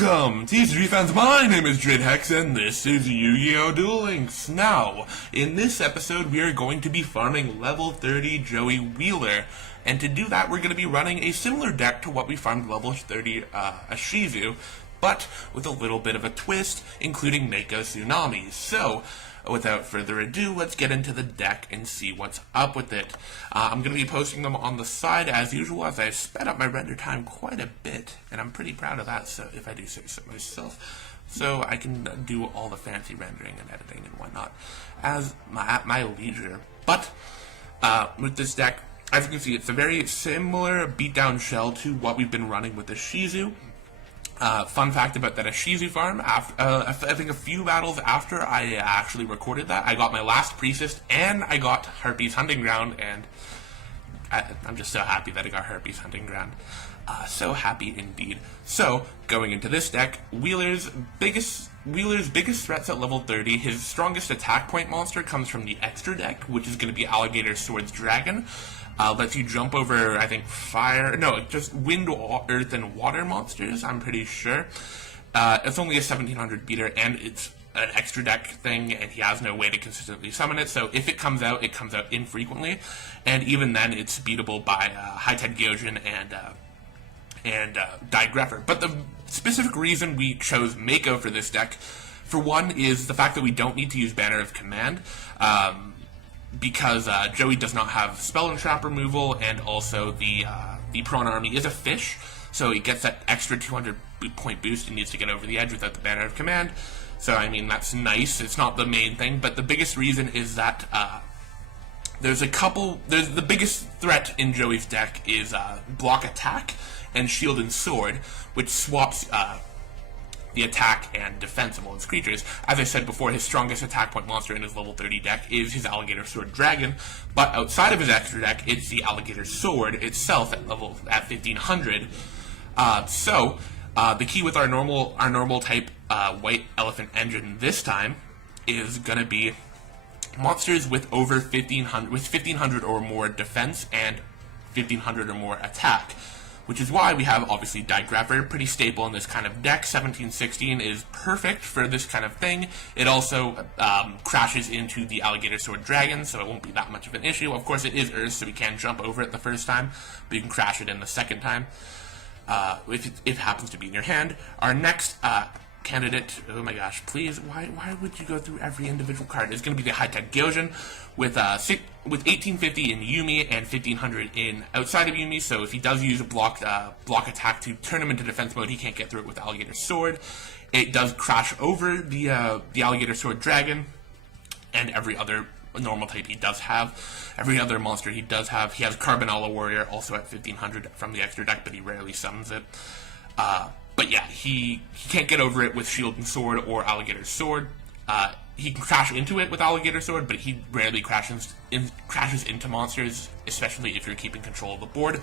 Welcome, TCG fans. My name is Jadehex, and this is Yu-Gi-Oh! Duel Links. Now, in this episode, we are going to be farming level 30 Joey Wheeler, and to do that, we're going to be running a similar deck to what we farmed level 30 Ashizu, but with a little bit of a twist, including Mako Tsunamis. So, without further ado, let's get into the deck and see what's up with it. I'm going to be posting them on the side as usual, as I've sped up my render time quite a bit, and I'm pretty proud of that, so if I do say so myself. So I can do all the fancy rendering and editing and whatnot at my leisure. But with this deck, as you can see, it's a very similar beatdown shell to what we've been running with the Ashizu. Fun fact about that Ashizu farm, I think a few battles after I actually recorded that, I got my last Priestess, and I got Harpy's Hunting Ground, and I'm just so happy that I got Harpy's Hunting Ground. So happy indeed. So, going into this deck, Wheeler's biggest threats at level 30, his strongest attack point monster comes from the extra deck, which is going to be Alligator Swords Dragon. Lets you jump over, I think, just wind, earth, and water monsters, I'm pretty sure. It's only a 1700 beater, and it's an extra deck thing, and he has no way to consistently summon it, so if it comes out infrequently, and even then, it's beatable by High-Tide Gyojin and Digreffer. But the specific reason we chose Mako for this deck, for one, is the fact that we don't need to use Banner of Command, because Joey does not have spell and trap removal, and also the Prawn Army is a fish, so he gets that extra 200 point boost and needs to get over the edge without the Banner of Command. So, I mean, that's nice. It's not the main thing, but the biggest reason is that the biggest threat in Joey's deck is block attack and shield and sword, which swaps the attack and defense of all his creatures. As I said before, his strongest attack point monster in his level 30 deck is his Alligator Sword Dragon, but outside of his extra deck, it's the Alligator Sword itself at 1500. The key with our normal type White Elephant engine this time is going to be monsters with over 1500 or more defense and 1500 or more attack. Which is why we have, obviously, Digreffer, pretty staple in this kind of deck. 1716 is perfect for this kind of thing. It also crashes into the Alligator Sword Dragon, so it won't be that much of an issue. Of course, it is Earth, so we can't jump over it the first time, but you can crash it in the second time, if it happens to be in your hand. Our next candidate, oh my gosh, please, why would you go through every individual card? It's going to be the High-Tide Gyojin with 1850 in Yumi and 1500 in outside of Yumi, so if he does use a block attack to turn him into defense mode, he can't get through it with Alligator Sword. It does crash over the Alligator Sword Dragon and every other normal type he does have. Every other monster he does have. He has Karbonala Warrior also at 1500 from the extra deck, but he rarely summons it. But yeah, he can't get over it with Shield and Sword or Alligator Sword. He can crash into it with Alligator Sword, but he rarely crashes into monsters, especially if you're keeping control of the board.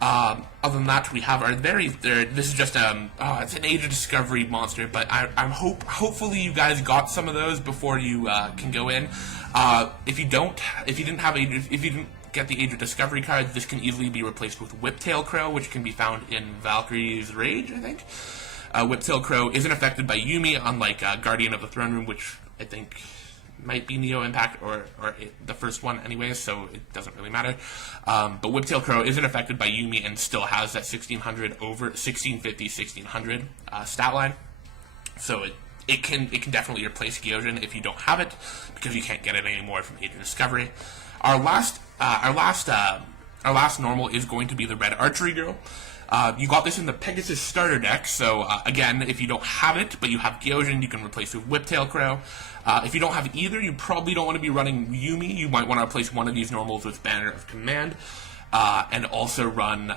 Other than that, we have our very third. This is just it's an Age of Discovery monster, but hopefully you guys got some of those before you can go in. If you didn't get the Age of Discovery cards, this can easily be replaced with Whiptail Crow, which can be found in Valkyrie's Rage, I think. Whiptail Crow isn't affected by Yumi, unlike Guardian of the Throne Room, which I think might be Neo Impact or the first one anyways, so it doesn't really matter. But Whiptail Crow isn't affected by Yumi and still has that 1650-1600 stat line. So it can definitely replace Gyojin if you don't have it, because you can't get it anymore from Age of Discovery. Our last normal is going to be the Red Archery Girl. You got this in the Pegasus starter deck, so again, if you don't have it, but you have Gyojin, you can replace it with Whiptail Crow. If you don't have either, you probably don't want to be running Yumi. You might want to replace one of these normals with Banner of Command, and also run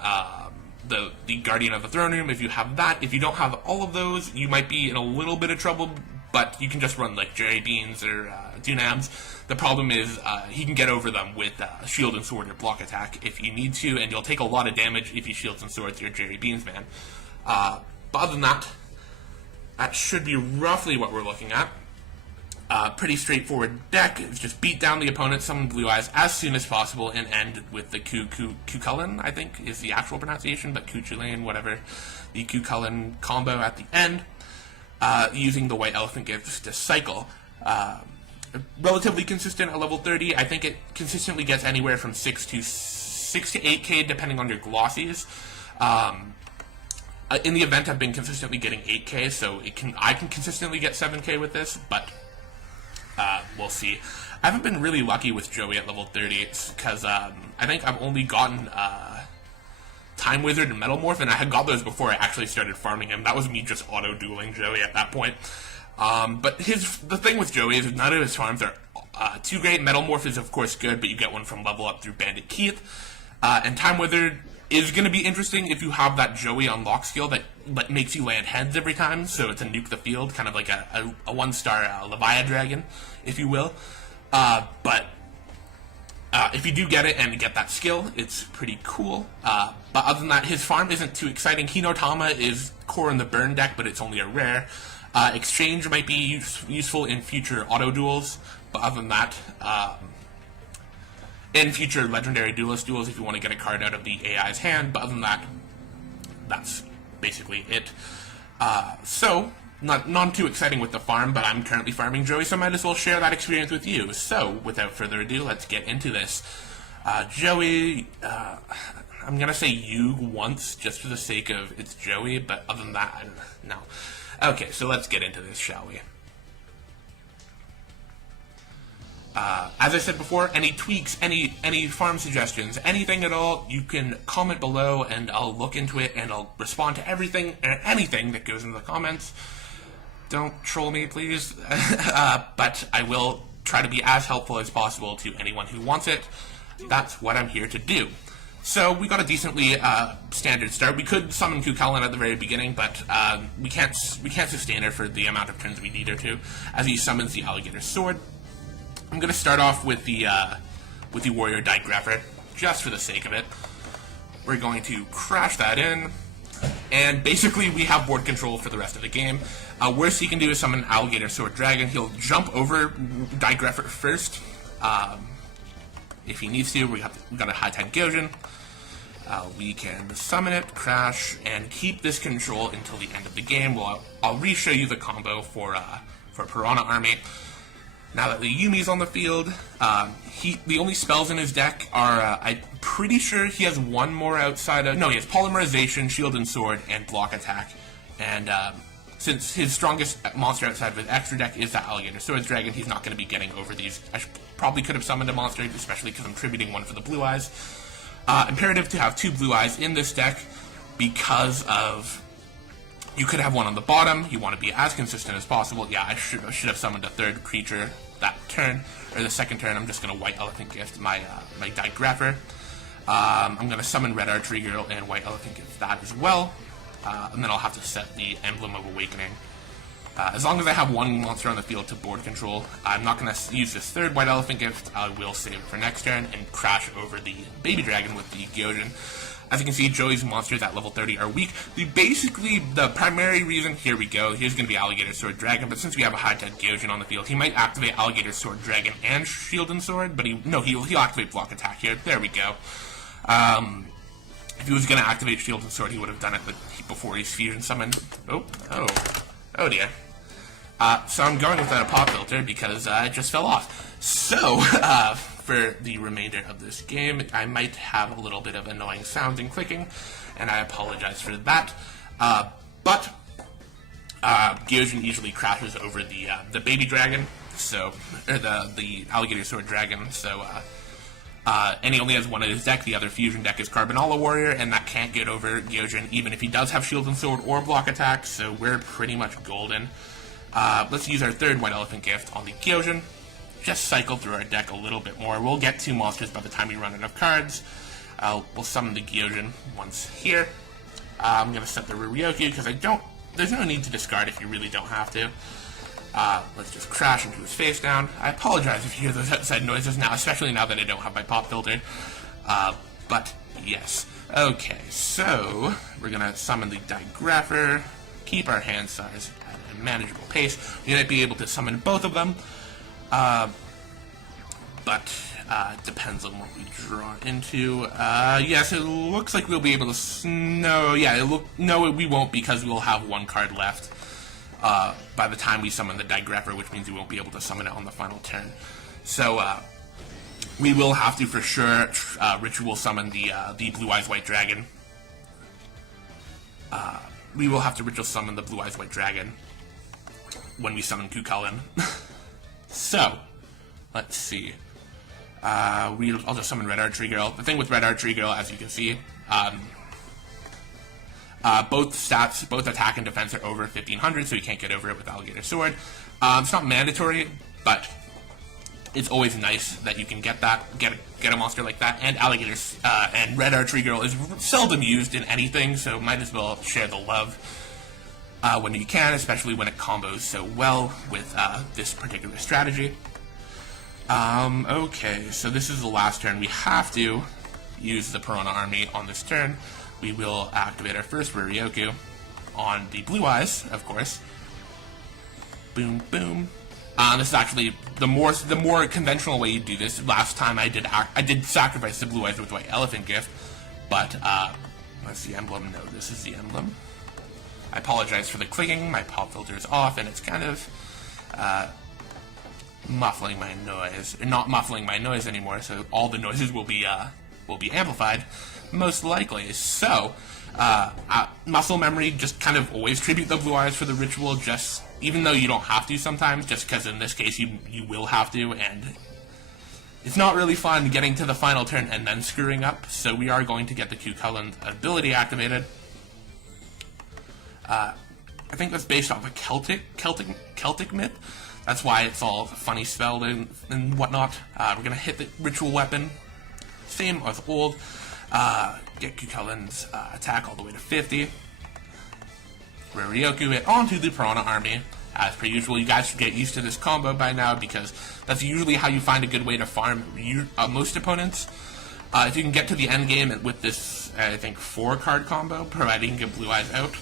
the Guardian of the Throne Room if you have that. If you don't have all of those, you might be in a little bit of trouble, but you can just run like Jerry Beans or Dunams. The problem is he can get over them with Shield and Sword or block attack if you need to, and you'll take a lot of damage if you Shields and Swords your Jerry Beans man. But other than that, that should be roughly what we're looking at. Pretty straightforward deck. It's just beat down the opponent, summon Blue Eyes as soon as possible, and end with the Cuchulainn, I think is the actual pronunciation, but Cuchulainn, whatever. The Cuchulainn combo at the end, using the White Elephant Gift to cycle. Relatively consistent at level 30. I think it consistently gets anywhere from 6 to 8k depending on your glossies. In the event, I've been consistently getting 8k, so I can consistently get 7k with this, but we'll see. I haven't been really lucky with Joey at level 30 because I think I've only gotten Time Wizard and Metalmorph, and I had got those before I actually started farming him. That was me just auto-dueling Joey at that point. But the thing with Joey is none of his farms are too great. Metalmorph is of course good, but you get one from level up through Bandit Keith. And Time Wizard is going to be interesting if you have that Joey unlock skill that makes you land heads every time, so it's a nuke the field, kind of like a one-star Leviathan Dragon, if you will. But if you do get it and get that skill, it's pretty cool. But other than that, his farm isn't too exciting. Hinotama is core in the burn deck, but it's only a rare. Exchange might be useful in future auto duels, but other than that, in future legendary duelist duels if you want to get a card out of the AI's hand, but other than that, that's basically it. So, not too exciting with the farm, but I'm currently farming Joey, so I might as well share that experience with you. So, without further ado, let's get into this. Joey, I'm going to say Yug once, just for the sake of it's Joey, but other than that, no. Okay, so let's get into this, shall we? As I said before, any tweaks, any farm suggestions, anything at all, you can comment below and I'll look into it and I'll respond to everything and anything that goes in the comments. Don't troll me, please. But I will try to be as helpful as possible to anyone who wants it. That's what I'm here to do. So we got a decently standard start. We could summon Cuchulainn at the very beginning, but we can't sustain her for the amount of turns we need her to, as he summons the Alligator Sword. I'm going to start off with the Warrior Digrapher, just for the sake of it. We're going to crash that in, and basically we have board control for the rest of the game. Worst he can do is summon Alligator Sword Dragon. He'll jump over Digrapher first, if he needs to. We got a High Tide Gyojin. We can summon it, crash, and keep this control until the end of the game. I'll re-show you the combo for Piranha Army. Now that the Yumi's on the field, the only spells in his deck are, I'm pretty sure he has one more outside of, no, he has Polymerization, Shield and Sword, and Block Attack. And since his strongest monster outside of his extra deck is that Alligator Swords Dragon, he's not going to be getting over these. I probably could have summoned a monster, especially because I'm tributing one for the Blue Eyes. Imperative to have 2 Blue Eyes in this deck because of... You could have one on the bottom. You want to be as consistent as possible. Yeah, I should have summoned a third creature that turn, or the second turn. I'm just going to White Elephant Gift my Digrapher. I'm going to summon Red Archery Girl and White Elephant Gift that as well. And then I'll have to set the Emblem of Awakening. As long as I have one monster on the field to board control, I'm not going to use this third White Elephant Gift. I will save it for next turn and crash over the Baby Dragon with the Gyojin. As you can see, Joey's monsters at level 30 are weak. Basically, the primary reason, here we go, here's going to be Alligator Sword Dragon, but since we have a High-Tide Gyojin on the field, he might activate Alligator Sword Dragon and Shield and Sword, but he'll activate Block Attack here. There we go. If he was going to activate Shield and Sword, he would have done it before he's Fusion Summoned. Oh dear. So I'm going without a pop filter because it just fell off. So, for the remainder of this game, I might have a little bit of annoying sounds and clicking, and I apologize for that. But Gyojin usually crashes over the Baby Dragon, or the Alligator Sword Dragon, so and he only has one in his deck. The other fusion deck is Karbonala Warrior, and that can't get over Gyojin even if he does have Shield and Sword or Block Attack, so we're pretty much golden. Let's use our third White Elephant Gift on the Gyojin. Just cycle through our deck a little bit more. We'll get 2 monsters by the time we run enough cards. We'll summon the Gyojin once here. I'm going to set the Ruryoku because there's no need to discard if you really don't have to. Let's just crash into his face down. I apologize if you hear those outside noises now, especially now that I don't have my pop filter. But yes. Okay, so we're going to summon the Digrapher, keep our hand size at a manageable pace. We might be able to summon both of them. But it depends on what we draw into. Yes, it looks like we'll be able to. No, we won't, because we'll have one card left by the time we summon the Digrapher, which means we won't be able to summon it on the final turn. So we will have to for sure ritual summon the Blue Eyes White Dragon. We will have to ritual summon the Blue Eyes White Dragon when we summon Cucullin. So let's see. I'll just summon Red Archery Girl. The thing with Red Archery Girl, as you can see, both stats, both attack and defense, are over 1500, so you can't get over it with Alligator Sword. It's not mandatory, but it's always nice that you can get a monster like that. And and Red Archery Girl is seldom used in anything, so might as well share the love when you can, especially when it combos so well with this particular strategy. Okay, so this is the last turn. We have to use the Piranha Army on this turn. We will activate our first Ryukyu on the Blue Eyes, of course. Boom, boom. This is actually the more conventional way you do this. Last time I did sacrifice the Blue Eyes with White Elephant Gift, but what's the emblem? No, this is the emblem. I apologize for the clicking. My pop filter is off, and it's kind of muffling my noise. Not muffling my noise anymore, so all the noises will be amplified, most likely. So, muscle memory, just kind of always tribute the Blue Eyes for the ritual, just even though you don't have to sometimes, just because in this case you will have to, and it's not really fun getting to the final turn and then screwing up. So we are going to get the Cucullin ability activated. I think that's based off a Celtic myth. That's why it's all funny spelled and whatnot. We're going to hit the ritual weapon, same as old. Get Cucullin's attack all the way to 50. Ryukyu it onto the Piranha Army. As per usual, you guys should get used to this combo by now, because that's usually how you find a good way to farm most opponents. If you can get to the end game with this, I think, 4-card combo, providing you can get Blue Eyes out,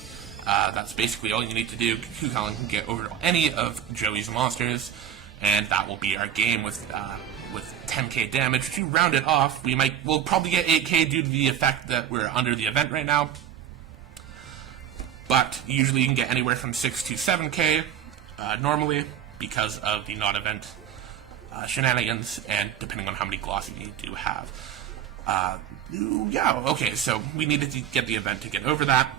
that's basically all you need to do. Cucullin can get over any of Joey's monsters, and that will be our game with 10k damage. To round it off, we'll probably get 8k due to the effect that we're under the event right now. But usually you can get anywhere from 6 to 7k normally, because of the not event shenanigans, and depending on how many glosses you do have. Yeah, okay, so we needed to get the event to get over that.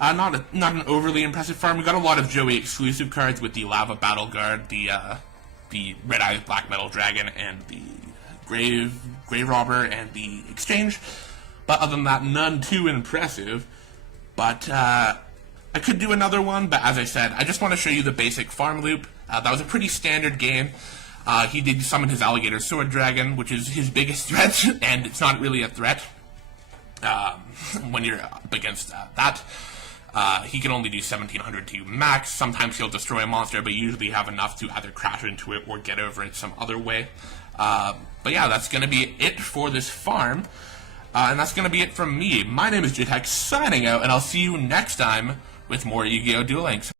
Not an overly impressive farm. We got a lot of Joey exclusive cards with the Lava Battle Guard, the Red Eyes Black Metal Dragon, and the Grave Robber, and the Exchange. But other than that, none too impressive. But I could do another one, but as I said, I just want to show you the basic farm loop. That was a pretty standard game. He did summon his Alligator Sword Dragon, which is his biggest threat, and it's not really a threat when you're up against that. He can only do 1700 to max. Sometimes he'll destroy a monster, but you usually have enough to either crash into it or get over it some other way. But yeah, that's going to be it for this farm. And that's going to be it from me. My name is Jadehex, signing out, and I'll see you next time with more Yu-Gi-Oh! Duel Links.